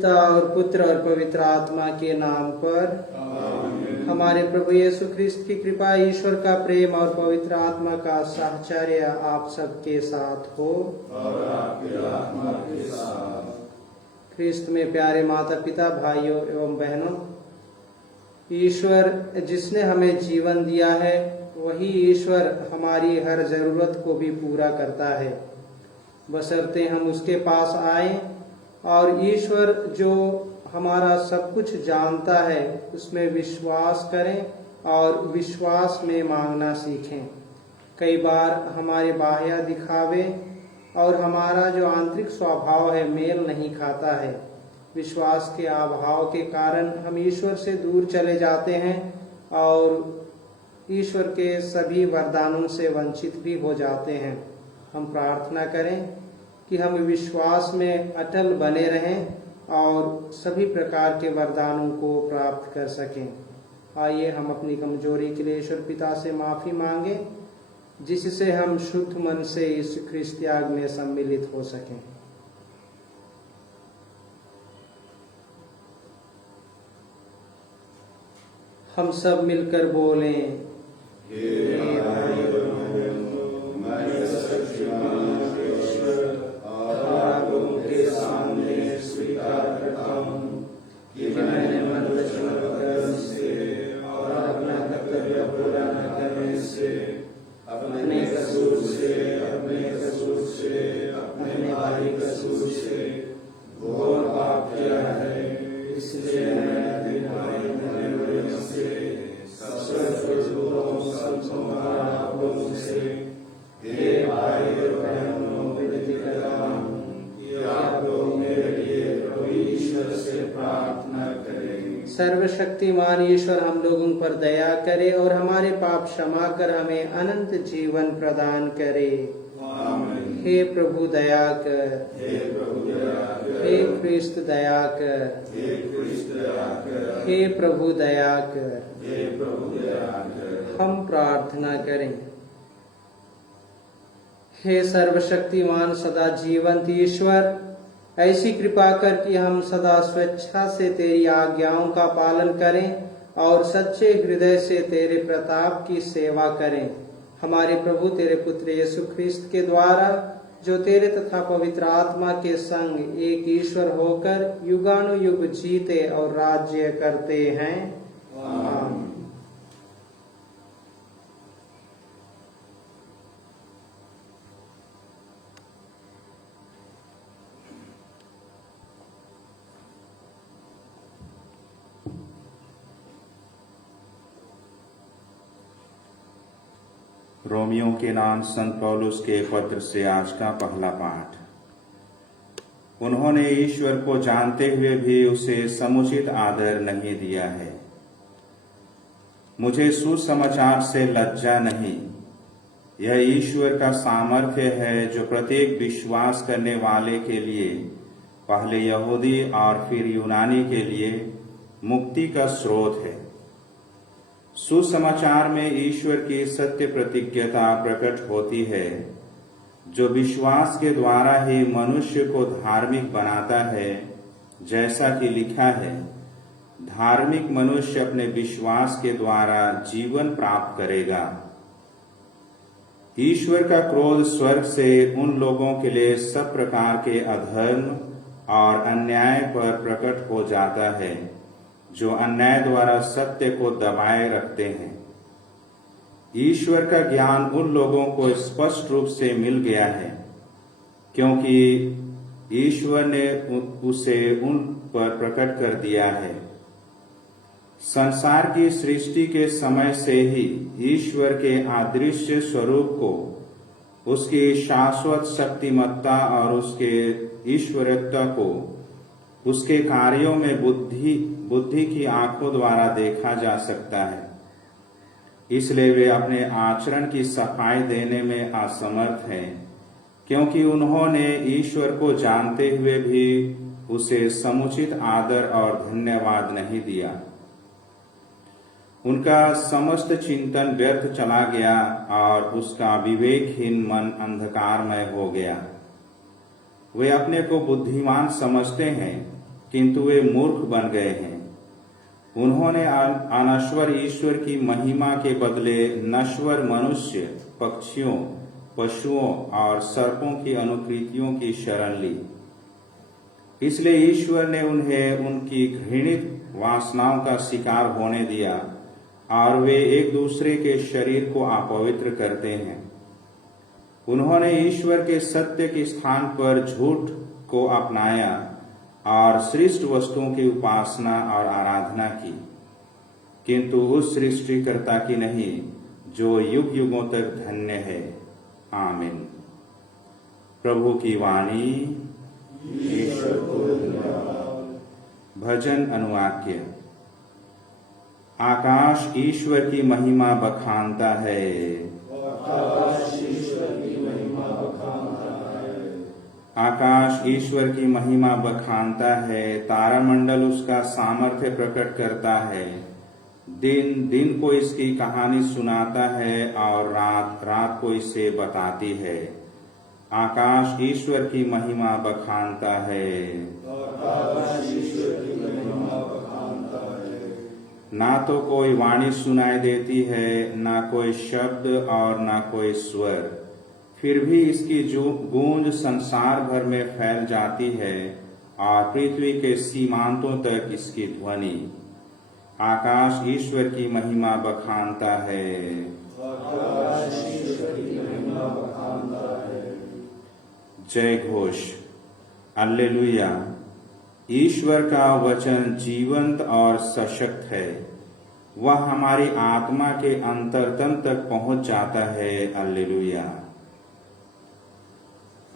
पिता और पुत्र और पवित्र आत्मा के नाम पर आमीन। हमारे प्रभु यीशु ख्रिस्त की कृपा, ईश्वर का प्रेम और पवित्र आत्मा का साहचर्य आप सबके साथ हो और आपके आत्मा के साथ। ख्रिस्त में प्यारे माता पिता, भाइयों एवं बहनों, ईश्वर जिसने हमें जीवन दिया है वही ईश्वर हमारी हर जरूरत को भी पूरा करता है, बशर्ते हम उसके पास आए और ईश्वर जो हमारा सब कुछ जानता है उसमें विश्वास करें और विश्वास में मांगना सीखें। कई बार हमारे बाह्य दिखावे और हमारा जो आंतरिक स्वभाव है मेल नहीं खाता है। विश्वास के अभाव के कारण हम ईश्वर से दूर चले जाते हैं और ईश्वर के सभी वरदानों से वंचित भी हो जाते हैं। हम प्रार्थना करें कि हम विश्वास में अटल बने रहें और सभी प्रकार के वरदानों को प्राप्त कर सकें। आइए हम अपनी कमजोरी के लिए ईश्वर पिता से माफी मांगे, जिससे हम शुद्ध मन से इस ख्रिस्त याग में सम्मिलित हो सकें। हम सब मिलकर बोलें, सर्वशक्तिमान ईश्वर हम लोगों पर दया करे और हमारे पाप क्षमा कर हमें अनंत जीवन प्रदान करे। आमीन। हे प्रभु दया कर, हे प्रभु दया कर, हे ख्रिस्त दया कर, हे ख्रिस्त दया कर, हे प्रभु दया कर। हे प्रभु दया कर। हम प्रार्थना करें। हे सर्वशक्तिमान सदा जीवंत ईश्वर, ऐसी कृपा कर कि हम सदा स्वेच्छा से तेरी आज्ञाओं का पालन करें और सच्चे हृदय से तेरे प्रताप की सेवा करें। हमारे प्रभु तेरे पुत्र यीशु ख्रिस्त के द्वारा, जो तेरे तथा पवित्र आत्मा के संग एक ईश्वर होकर युगानुयुग जीते और राज्य करते हैं। आमीन। रोमियों के नाम संत पौलुस के पत्र से आज का पहला पाठ। उन्होंने ईश्वर को जानते हुए भी उसे समुचित आदर नहीं दिया है। मुझे सुसमाचार से लज्जा नहीं, यह ईश्वर का सामर्थ्य है जो प्रत्येक विश्वास करने वाले के लिए, पहले यहूदी और फिर यूनानी के लिए मुक्ति का स्रोत है। सुसमाचार में ईश्वर की सत्य प्रतिज्ञता प्रकट होती है, जो विश्वास के द्वारा ही मनुष्य को धार्मिक बनाता है, जैसा कि लिखा है, धार्मिक मनुष्य अपने विश्वास के द्वारा जीवन प्राप्त करेगा। ईश्वर का क्रोध स्वर्ग से उन लोगों के लिए सब प्रकार के अधर्म और अन्याय पर प्रकट हो जाता है, जो अन्याय द्वारा सत्य को दबाए रखते हैं। ईश्वर का ज्ञान उन लोगों को स्पष्ट रूप से मिल गया है, क्योंकि ईश्वर ने उसे उन पर प्रकट कर दिया है। संसार की सृष्टि के समय से ही ईश्वर के अदृश्य स्वरूप को, उसकी शाश्वत शक्तिमत्ता और उसके ईश्वरत्व को उसके कार्यों में बुद्धि की आंखों द्वारा देखा जा सकता है। इसलिए वे अपने आचरण की सफाई देने में असमर्थ हैं, क्योंकि उन्होंने ईश्वर को जानते हुए भी उसे समुचित आदर और धन्यवाद नहीं दिया। उनका समस्त चिंतन व्यर्थ चला गया और उसका विवेकहीन मन अंधकारमय हो गया। वे अपने को बुद्धिमान समझते हैं, किंतु वे मूर्ख बन गए हैं। उन्होंने अनश्वर ईश्वर की महिमा के बदले नश्वर मनुष्य, पक्षियों, पशुओं और सर्पों की अनुकृतियों की शरण ली। इसलिए ईश्वर ने उन्हें उनकी घृणित वासनाओं का शिकार होने दिया और वे एक दूसरे के शरीर को अपवित्र करते हैं। उन्होंने ईश्वर के सत्य के स्थान पर झूठ को अपनाया और सृष्ट वस्तुओं की उपासना और आराधना की, किंतु उस सृष्टिकर्ता की नहीं जो युग युगों तक धन्य है। आमीन। प्रभु की वाणी। ईश्वर को धन्यवाद। भजन अनुवाक्य। आकाश ईश्वर की महिमा बखानता है। आकाश ईश्वर की महिमा बखानता है। आकाश ईश्वर की महिमा बखानता है। तारामंडल उसका सामर्थ्य प्रकट करता है। दिन दिन को इसकी कहानी सुनाता है और रात रात को इसे बताती है। आकाश ईश्वर की महिमा बखानता है। आकाश ईश्वर की महिमा बखानता है। ना तो कोई वाणी सुनाई देती है, ना कोई शब्द और ना कोई स्वर, फिर भी इसकी जो गूंज संसार भर में फैल जाती है और पृथ्वी के सीमांतों तक इसकी ध्वनि। आकाश ईश्वर की महिमा बखानता है। आकाश ईश्वर की महिमा बखानता है। जय घोष। हालेलुया। ईश्वर का वचन जीवंत और सशक्त है। वह हमारी आत्मा के अंतरतम तक पहुंच जाता है। हालेलुया।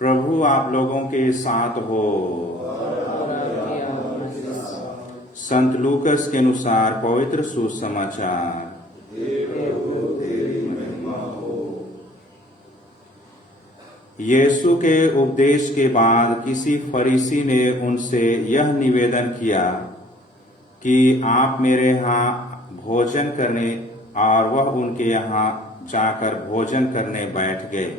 प्रभु आप लोगों के साथ हो। संत लूकस के अनुसार पवित्र सुसमाचार। हे प्रभु तेरी महिमा हो। यीशु के उपदेश के बाद किसी फरीसी ने उनसे यह निवेदन किया कि आप मेरे यहाँ भोजन करने, और वह उनके यहाँ जाकर भोजन करने बैठ गए।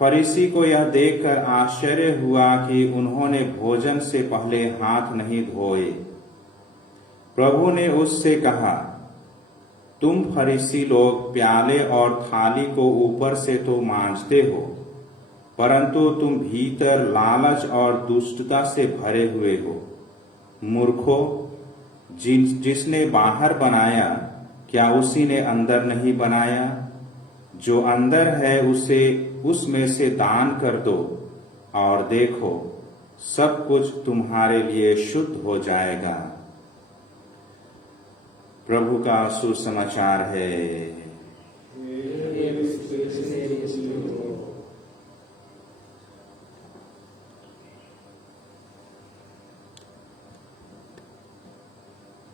फरीसी को यह देखकर आश्चर्य हुआ कि उन्होंने भोजन से पहले हाथ नहीं धोए। प्रभु ने उससे कहा, तुम फरीसी लोग प्याले और थाली को ऊपर से तो मांजते हो, परंतु तुम भीतर लालच और दुष्टता से भरे हुए हो। मूर्खों, जिसने बाहर बनाया, क्या उसी ने अंदर नहीं बनाया? जो अंदर है उसे उसमें से दान कर दो, और देखो सब कुछ तुम्हारे लिए शुद्ध हो जाएगा। प्रभु का सुसमाचार है।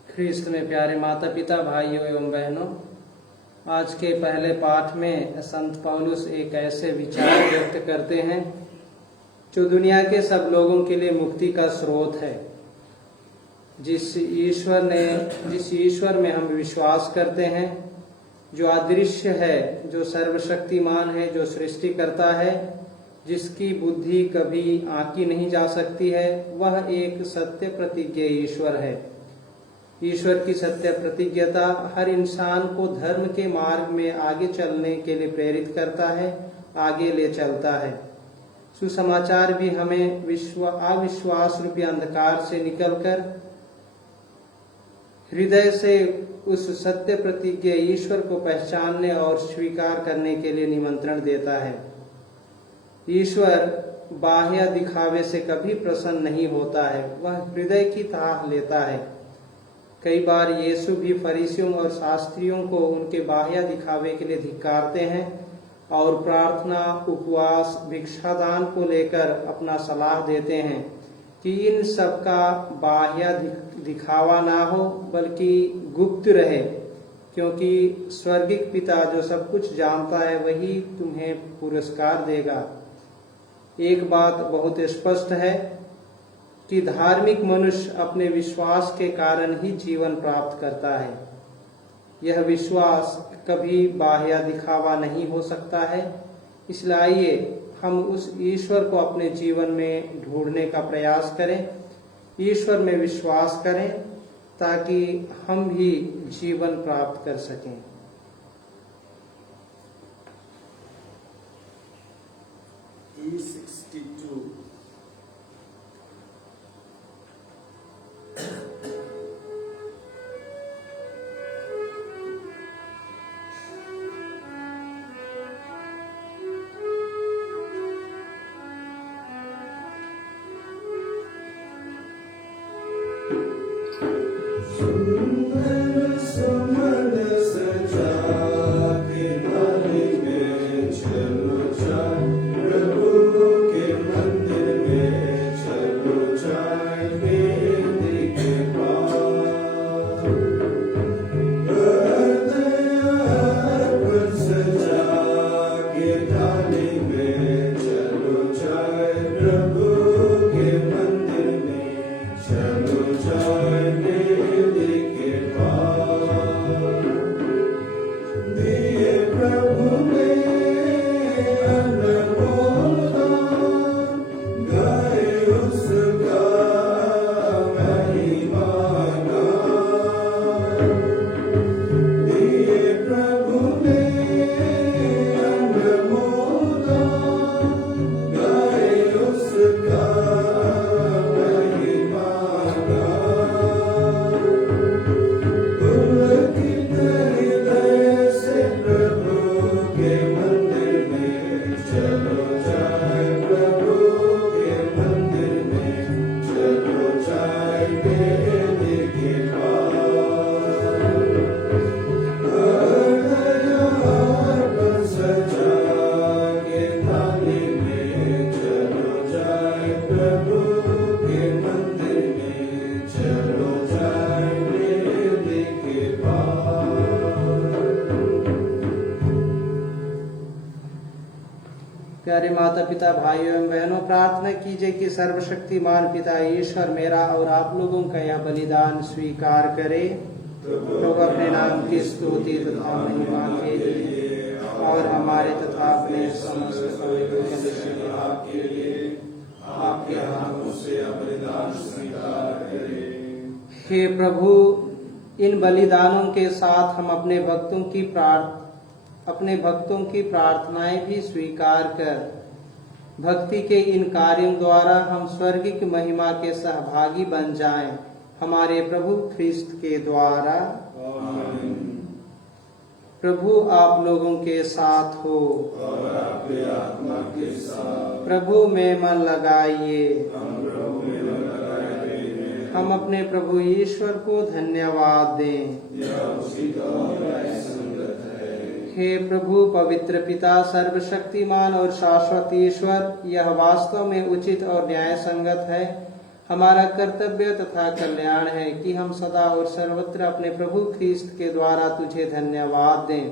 ख्रिस्त में प्यारे माता पिता, भाइयों एवं बहनों, आज के पहले पाठ में संत पौलुस एक ऐसे विचार व्यक्त करते हैं जो दुनिया के सब लोगों के लिए मुक्ति का स्रोत है। जिस ईश्वर में हम विश्वास करते हैं, जो अदृश्य है, जो सर्वशक्तिमान है, जो सृष्टि करता है, जिसकी बुद्धि कभी आंकी नहीं जा सकती है, वह एक सत्य प्रतिज्ञ ईश्वर है। ईश्वर की सत्य प्रतिज्ञता हर इंसान को धर्म के मार्ग में आगे चलने के लिए प्रेरित करता है, आगे ले चलता है। सुसमाचार भी हमें अविश्वास रूपी अंधकार से निकलकर हृदय से उस सत्य प्रतिज्ञ ईश्वर को पहचानने और स्वीकार करने के लिए निमंत्रण देता है। ईश्वर बाह्य दिखावे से कभी प्रसन्न नहीं होता है, वह हृदय की ताह लेता है। कई बार यीशु भी फरीसियों और शास्त्रियों को उनके बाह्य दिखावे के लिए धिक्कारते हैं और प्रार्थना, उपवास, भिक्षादान को लेकर अपना सलाह देते हैं कि इन सब का बाह्य दिखावा ना हो, बल्कि गुप्त रहे, क्योंकि स्वर्गिक पिता जो सब कुछ जानता है वही तुम्हें पुरस्कार देगा। एक बात बहुत स्पष्ट है कि धार्मिक मनुष्य अपने विश्वास के कारण ही जीवन प्राप्त करता है। यह विश्वास कभी बाह्य दिखावा नहीं हो सकता है। इसलिए आइए हम उस ईश्वर को अपने जीवन में ढूंढने का प्रयास करें ईश्वर में विश्वास करें ताकि हम भी जीवन प्राप्त कर सकें। E62 प्यारे माता पिता भाइयों एवं बहनों, प्रार्थना कीजिए कि सर्वशक्तिमान पिता ईश्वर मेरा और आप लोगों का यह बलिदान स्वीकार करे। प्रभु अपने नाम की स्तुति तथा महिमा के लिए और हमारे तथा अपने समस्त आपके लिए आपके हाथों से बलिदान स्वीकार करें। हे प्रभु, इन बलिदानों के साथ हम अपने भक्तों की प्रार्थनाएं भी स्वीकार कर भक्ति के इन कार्यों द्वारा हम स्वर्गिक महिमा के सहभागी बन जाएं, हमारे प्रभु ख्रिस्त के द्वारा। आमीन। प्रभु आप लोगों के साथ हो और आपके आत्मा के साथ। प्रभु में मन लगाइए। हम प्रभु में लगाए हैं। हम अपने प्रभु ईश्वर को धन्यवाद दें। यह उचित और न्यायसंगत है। हे प्रभु पवित्र पिता सर्वशक्तिमान और शाश्वत ईश्वर, यह वास्तव में उचित और न्याय संगत है। हमारा कर्तव्य तथा कल्याण है कि हम सदा और सर्वत्र अपने प्रभु ख्रीस्त के द्वारा तुझे धन्यवाद दें।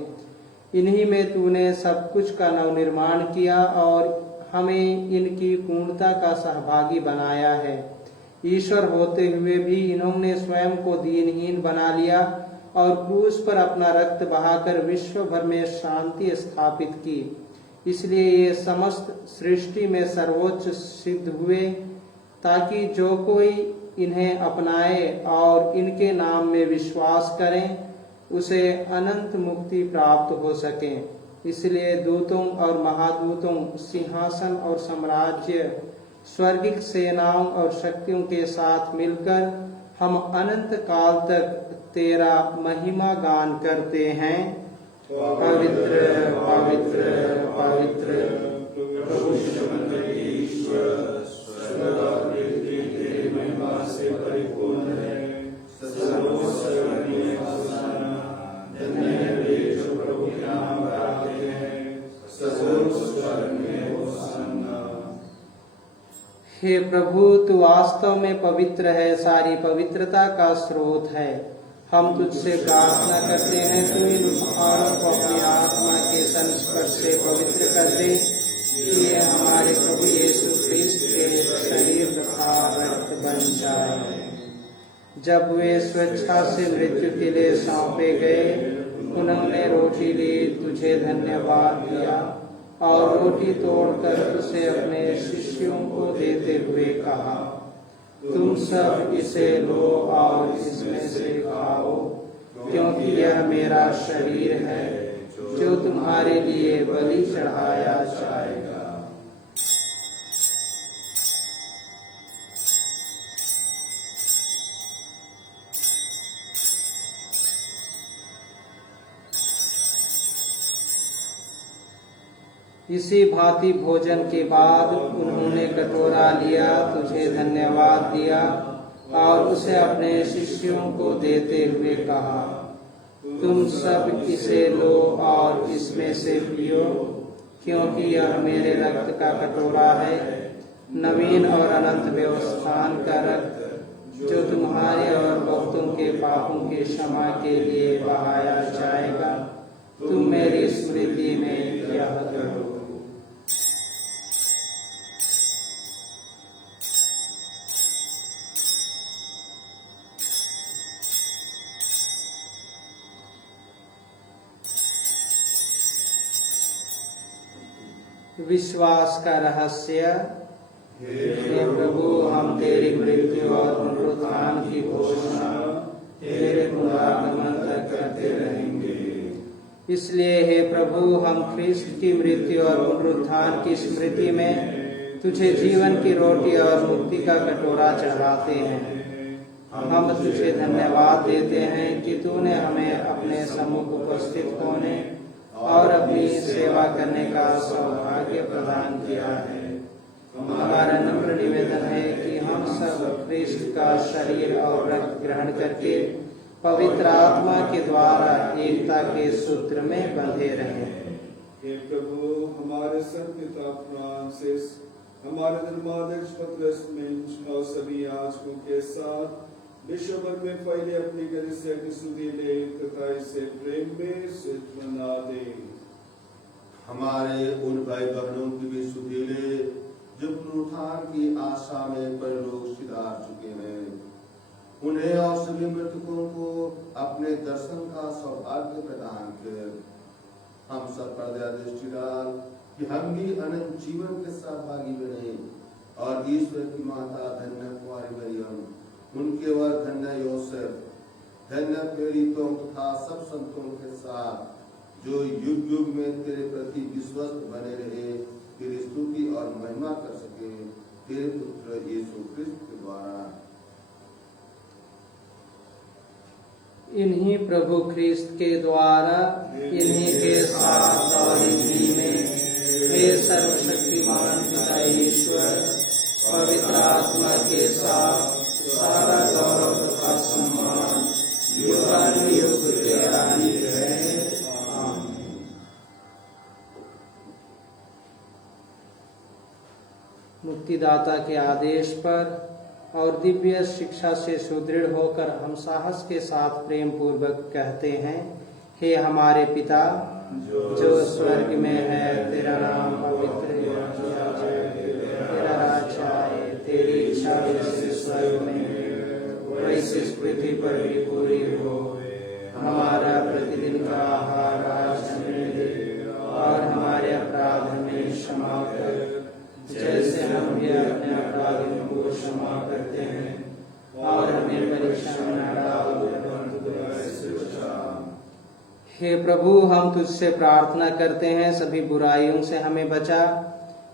इन्हीं में तूने सब कुछ का नवनिर्माण किया और हमें इनकी पूर्णता का सहभागी बनाया है। ईश्वर होते हुए भी इन्होंने स्वयं को दीनहीन बना लिया और क्रूस पर अपना रक्त बहाकर विश्व भर में शांति स्थापित की। इसलिए ये समस्त सृष्टि में सर्वोच्च सिद्ध हुए, ताकि जो कोई इन्हें अपनाए और इनके नाम में विश्वास करें उसे अनंत मुक्ति प्राप्त हो सके। इसलिए दूतों और महादूतों, सिंहासन और साम्राज्य, स्वर्गिक सेनाओं और शक्तियों के साथ मिलकर हम अनंत काल तक तेरा महिमा गान करते हैं। पवित्र पवित्र पवित्र प्रभु ईश्वर, स्वर्ग और पृथ्वी तेरी महिमा से परिपूर्ण है। सर्वोच्च में होशाना, धन्य है वे जो प्रभु के नाम पर आते हैं। सर्वोच्च स्वर्ग में होशाना। हे प्रभु, तू वास्तव में पवित्र है, सारी पवित्रता का स्रोत है। हम तुझसे प्रार्थना करते हैं, तू इन उपहारों को अपनी आत्मा के संस्पर्श से पवित्र कर दे, कि ये हमारे प्रभु यीशु ख्रीस्त के शरीर तथा रक्त बन जाए। जब वे स्वेच्छा से मृत्यु के लिए सौंपे गए, उन्होंने रोटी ली, तुझे धन्यवाद दिया और रोटी तोड़कर उसे अपने शिष्यों को देते हुए कहा, तुम सब इसे लो और इसमें से खाओ, क्योंकि यह मेरा शरीर है जो तुम्हारे लिए बलि चढ़ाया जाएगा। इसी भांति भोजन के बाद उन्होंने कटोरा लिया, तुझे धन्यवाद दिया और उसे अपने शिष्यों को देते हुए कहा, तुम सब इसे लो और इसमें से पियो, क्योंकि यह मेरे रक्त का कटोरा है, नवीन और अनंत व्यवस्थान का रक्त, जो तुम्हारे और भक्तों के पापों के क्षमा के लिए बहाया जाएगा। तुम मेरी स्मृति में यह करो। विश्वास का रहस्य। हे प्रभु, हम तेरी मृत्यु और पुनरुत्थान की घोषणा तेरे पुनरागमन तक करते रहेंगे। इसलिए हे प्रभु, हम ख्रिस्त की मृत्यु और पुनरुत्थान की स्मृति में तुझे जीवन की रोटी और मुक्ति का कटोरा चढ़ाते हैं। हम तुझे धन्यवाद देते हैं कि तूने हमें अपने सम्मुख उपस्थित होने और अपनी सेवा करने का सौभाग्य प्रदान किया है। हमारा नम्र निवेदन है कि हम सब ख्रिस्त का शरीर और रक्त ग्रहण करके पवित्र आत्मा के द्वारा एकता के सूत्र में बंधे रहें। हे प्रभु, हमारे सत्पिता फ्रांसिस, हमारे धर्माध्यक्ष पतरस मिंच और सभी याजकों के साथ विश्व भर में फैले अपनी कलीसिया की स्तुति ले तथा इसे प्रेम में सिद्ध बना दे। हमारे उन भाई बहनों की भी स्तुति ले जो पुनरुत्थान की आशा में परलोक सिधार चुके हैं। उन्हें और सभी मृतकों को अपने दर्शन का सौभाग्य प्रदान कर हम सब पर दया दृष्टि डाल कि हम भी अनंत जीवन के सहभागी बने और ईश्वर की माता धन्य कुंवारी मरियम, उनके वर धन्य योसेफ, धन्य प्रेरितों तथा सब संतों के साथ जो युग युग में तेरे प्रति विश्वस्त बने रहे, तेरी स्तुति और महिमा कर सके, तेरे पुत्र यीशु क्रिस्त के द्वारा। इन्हीं प्रभु ख्रिस्त के द्वारा, इन्हीं के साथ और इन्हीं में, हे सर्वशक्तिमान पिता ईश्वर, पवित्र आत्मा के साथ सारा गौरव तथा सम्मान युगानुयुग तेरा ही है। आमीन। मुक्तिदाता के आदेश पर और दिव्य शिक्षा से सुदृढ़ होकर हम साहस के साथ प्रेम पूर्वक कहते हैं, हे हमारे पिता जो स्वर्ग में है, तेरा नाम पवित्र किया जाए, तेरा राज्य आए, तेरी इच्छा जैसे स्वर्ग में वैसे इस पृथ्वी पर भी पूरी हो। हमारा प्रतिदिन का आहार आज हमें दे और हमारे अपराध हमें क्षमा कर, जैसे हम भी अपने अपराधियों को क्षमा करते हैं, और हमें परीक्षा में न डाल, परंतु बुराई से बचा। हे प्रभु, हम तुझसे प्रार्थना करते हैं, सभी बुराइयों से हमें बचा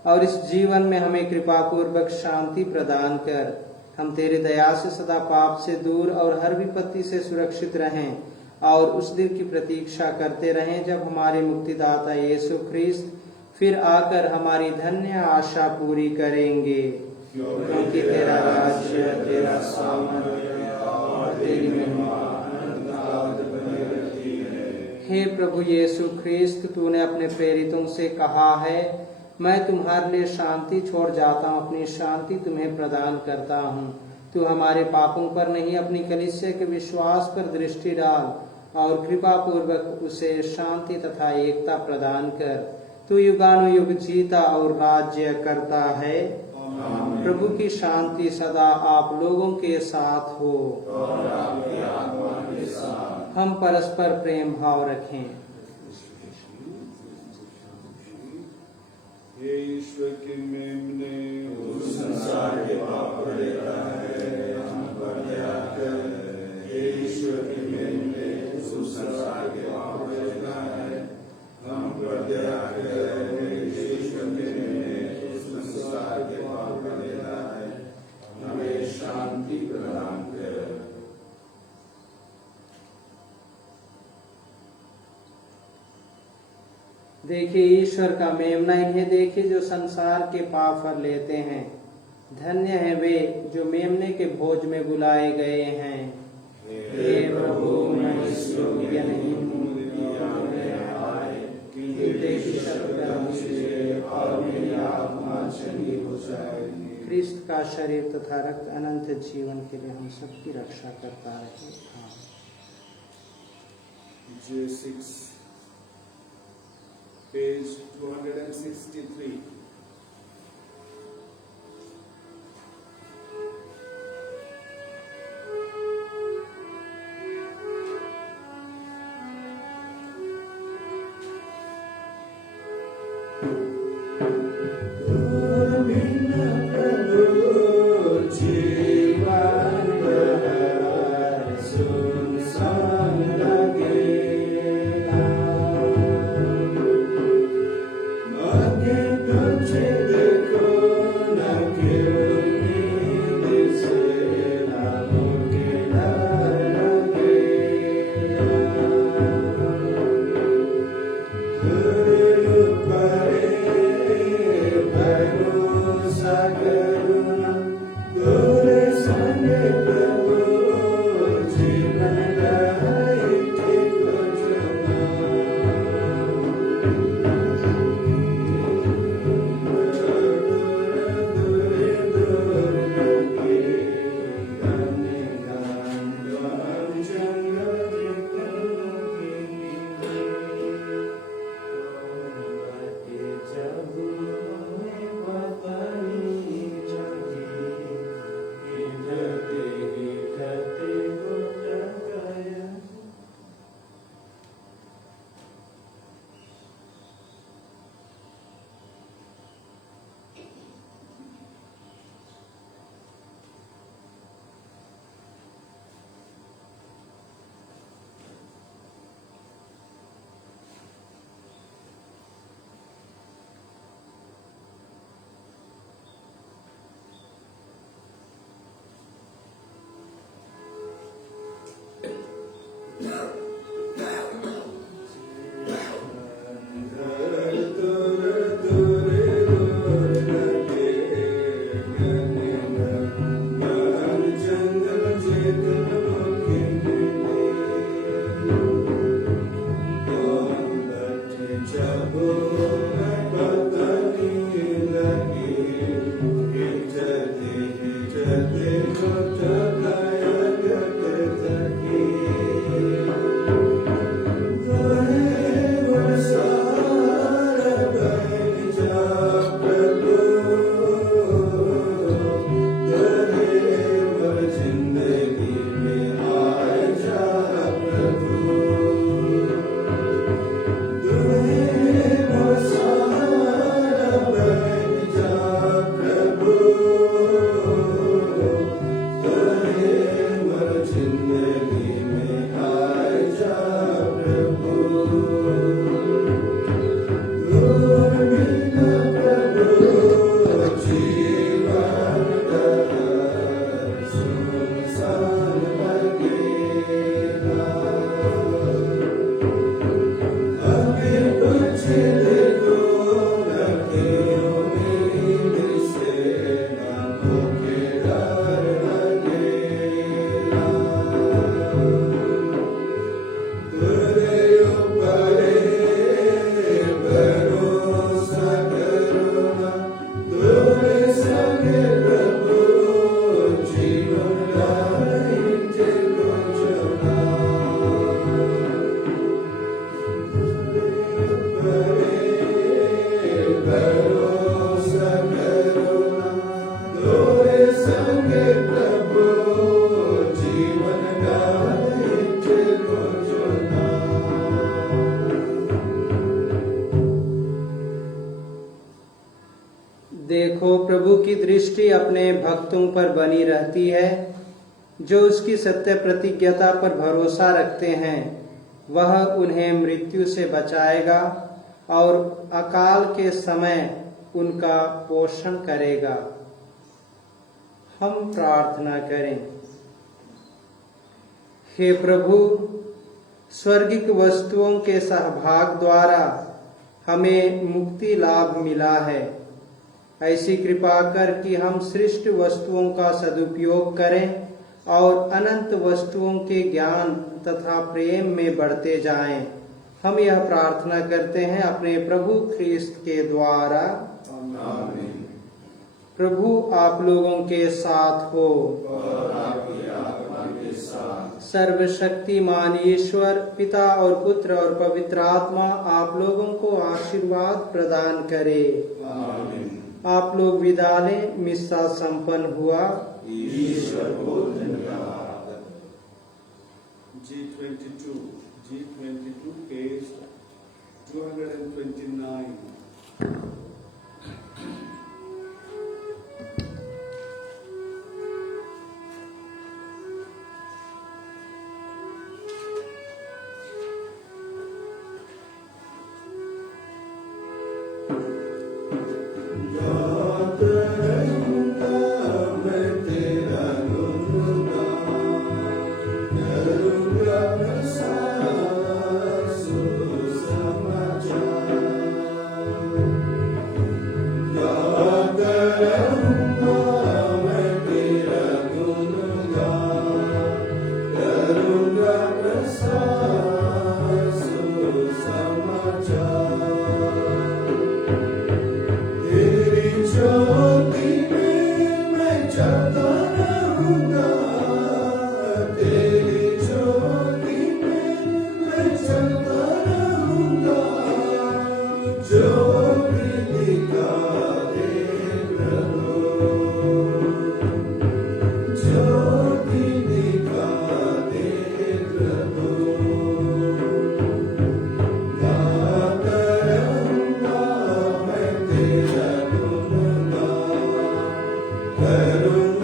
और इस जीवन में हमें कृपा पूर्वक शांति प्रदान कर। हम तेरे दया से सदा पाप से दूर और हर विपत्ति से सुरक्षित रहें और उस दिन की प्रतीक्षा करते रहें जब हमारे मुक्तिदाता यीशु ख्रिस्त फिर आकर हमारी धन्य आशा पूरी करेंगे, क्योंकि तेरा राज्य, तेरा सामर्थ्य और तेरी महिमा अनंत काल तक बनी रहती है। हे प्रभु यीशु ख्रिस्त, तूने अपने प्रेरितों से कहा है, मैं तुम्हारे लिए शांति छोड़ जाता हूँ, अपनी शांति तुम्हें प्रदान करता हूँ। तू हमारे पापों पर नहीं, अपनी कलीसिया के विश्वास पर दृष्टि डाल और कृपा पूर्वक उसे शांति तथा एकता प्रदान कर। तू युगानुयुग जीता और राज्य करता है। प्रभु की शांति सदा आप लोगों के साथ हो और आपकी आत्मा के साथ। हम परस्पर प्रेम भाव रखें। हे ईश्वर के मेमने, तू संसार के पाप को लेता है देखिए ईश्वर का मेमना इन्हें देखिए जो संसार के पाप हर लेते हैं। धन्य है वे जो मेमने के भोज में बुलाए गए हैं। हे प्रभु मैं इस योग्य नहीं हूँ कि आप मेरे आए, किंतु देखिए शब्द का मुझे और मेरी आत्मा चंगी हो जाए। क्रिस्त का शरीर तथा रक्त अनंत जीवन के लिए हम सबकी रक्षा करता रहे। J6 page 263. देखो प्रभु की दृष्टि अपने भक्तों पर बनी रहती है। जो उसकी सत्य प्रतिज्ञता पर भरोसा रखते हैं वह उन्हें मृत्यु से बचाएगा और अकाल के समय उनका पोषण करेगा। हम प्रार्थना करें। हे प्रभु, स्वर्गिक वस्तुओं के सहभाग द्वारा हमें मुक्ति लाभ मिला है। ऐसी कृपा कर कि हम सृष्ट वस्तुओं का सदुपयोग करें और अनंत वस्तुओं के ज्ञान तथा प्रेम में बढ़ते जाएं। हम यह प्रार्थना करते हैं अपने प्रभु ख्रीस्त के द्वारा। आमीन। प्रभु आप लोगों के साथ हो। और आपकी आत्मा के साथ। सर्वशक्तिमान ईश्वर पिता और पुत्र और पवित्र आत्मा आप लोगों को आशीर्वाद प्रदान करे। आमीन। आप लोग विदा लें। मिस्सा संपन्न हुआ। ईश्वर को धन्यवाद। G22 page 229. करूँगा